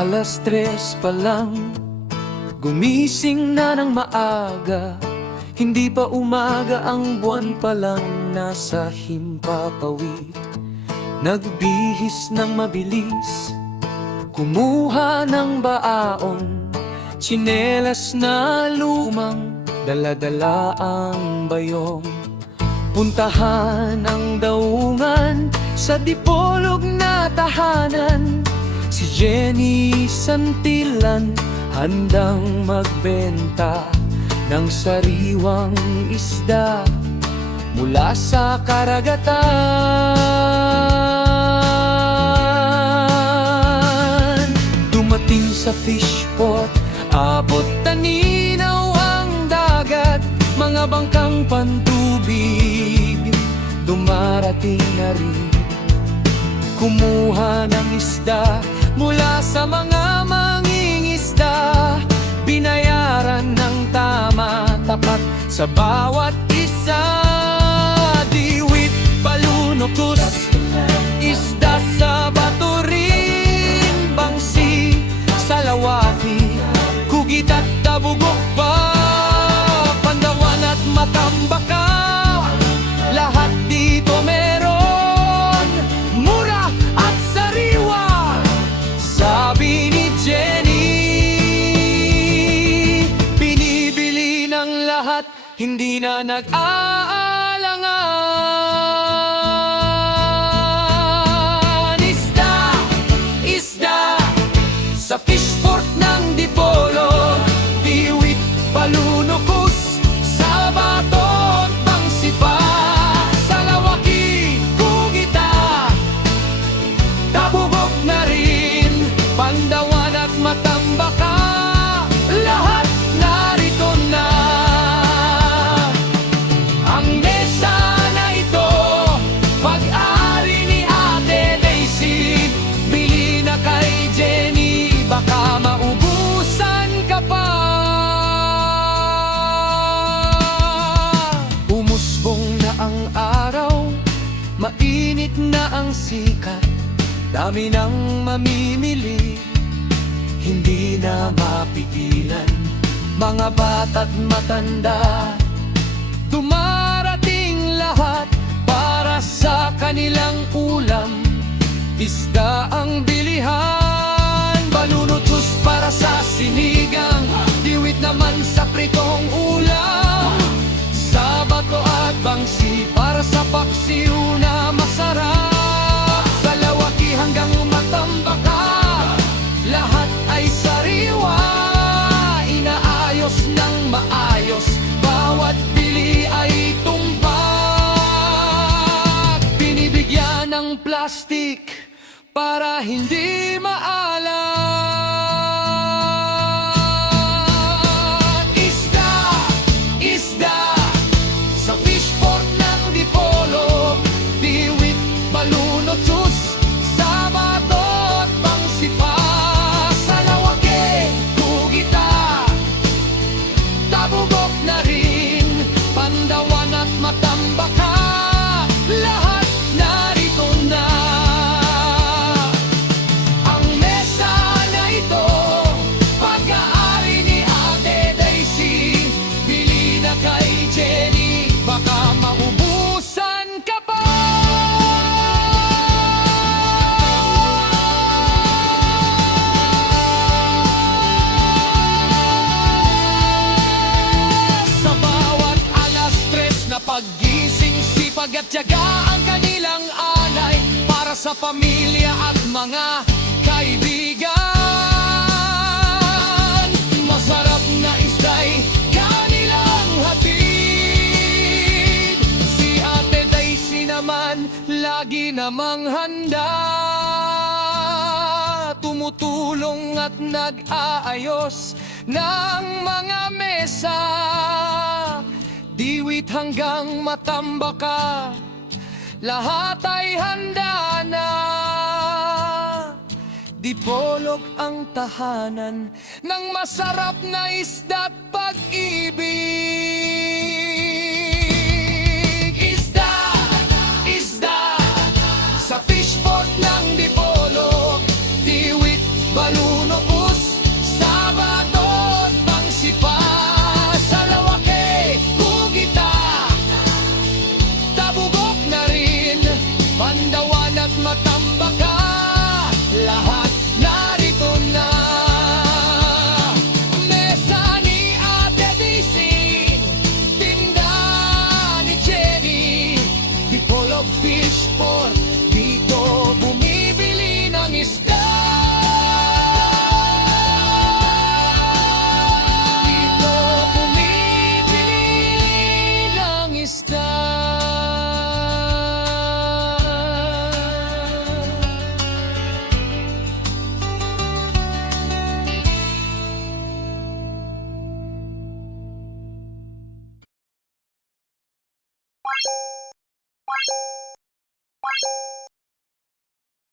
3:00 pa lang, gumising na ng maaga. Hindi pa umaga, ang buwan pa lang nasa himpapawid. Nagbihis ng mabilis, kumuha ng baon, tsinelas na lumang, dala-dala ang bayong. Puntahan ang daungan sa Dipolog na tahanan. Si Jenny Santillan handang magbenta ng sariwang isda mula sa karagatan. Dumating sa fishport, abot taninaw ang dagat. Mga bangkang pantubig dumarating na rin, kumuha ng isda mula sa mga mangingisda. Binayaran ng tama, tapat sa bawat isa. Diwit, palunukus, isda sa baturin, bangsi, salawaki, kugit at tabugok pa, Pandawan at Matambaka. Lahat dito meron, mura at sariwa, sabi ni Jenny. Binibili ng lahat, hindi na nag-aalangan. Isda, isda, sa fishport ng Dipolog. Diwit, palunukus, sa batot, bangsi pa, salawaki, kugita, tabugok na rin, Pandawan at Matambaka. Lahat narito na. Ang mesa na ito, pag-ari ni Ate Daisy. Bili na kay Jenny, baka maubusan ka pa. Umusbong na ang araw, mainit na ang sikat. Dami ng mamimili, hindi na mapigilan. Mga bata't matanda, dumarating lahat para sa kanilang ulam. Isda ang bilihan, balunutus para sa sinigang, diwit naman sa pritong ulam, sa bato at bangsi para sa paksiw na masarap. Salawaki hanggang Matambaka, lahat ay sariwa, inaayos ng maayos, bawat bili ay tumpak. Binibigyan ng plastik para hindi maalat. Isda, isda, sa fishport ng Dipolog. Diwit, palunutus, sa batot, bangsi pa, salawaki, kugita, tabugok na rin, Pandawan at Matambaka. Lahat narito na. Ang mesa na ito, pag-aari ni Ate Daisy. Bili na kay Jenny, baka maubusan ka pa. Sa bawat 3:00 na paggising, sipag at tiyaga ang kanilang alay para sa pamilya at mga kaibigan. Masarap na isda'y kanilang hatid. Si Ate Daisy naman, lagi namang handa, tumutulong at nag-aayos ng mga mesa. Diwit hanggang Matambaka, lahat ay handa na. Dipolog ang tahanan ng masarap na isda't pag-ibig. Isda, isda, sa fishport ng Dipolog. Diwit, baluno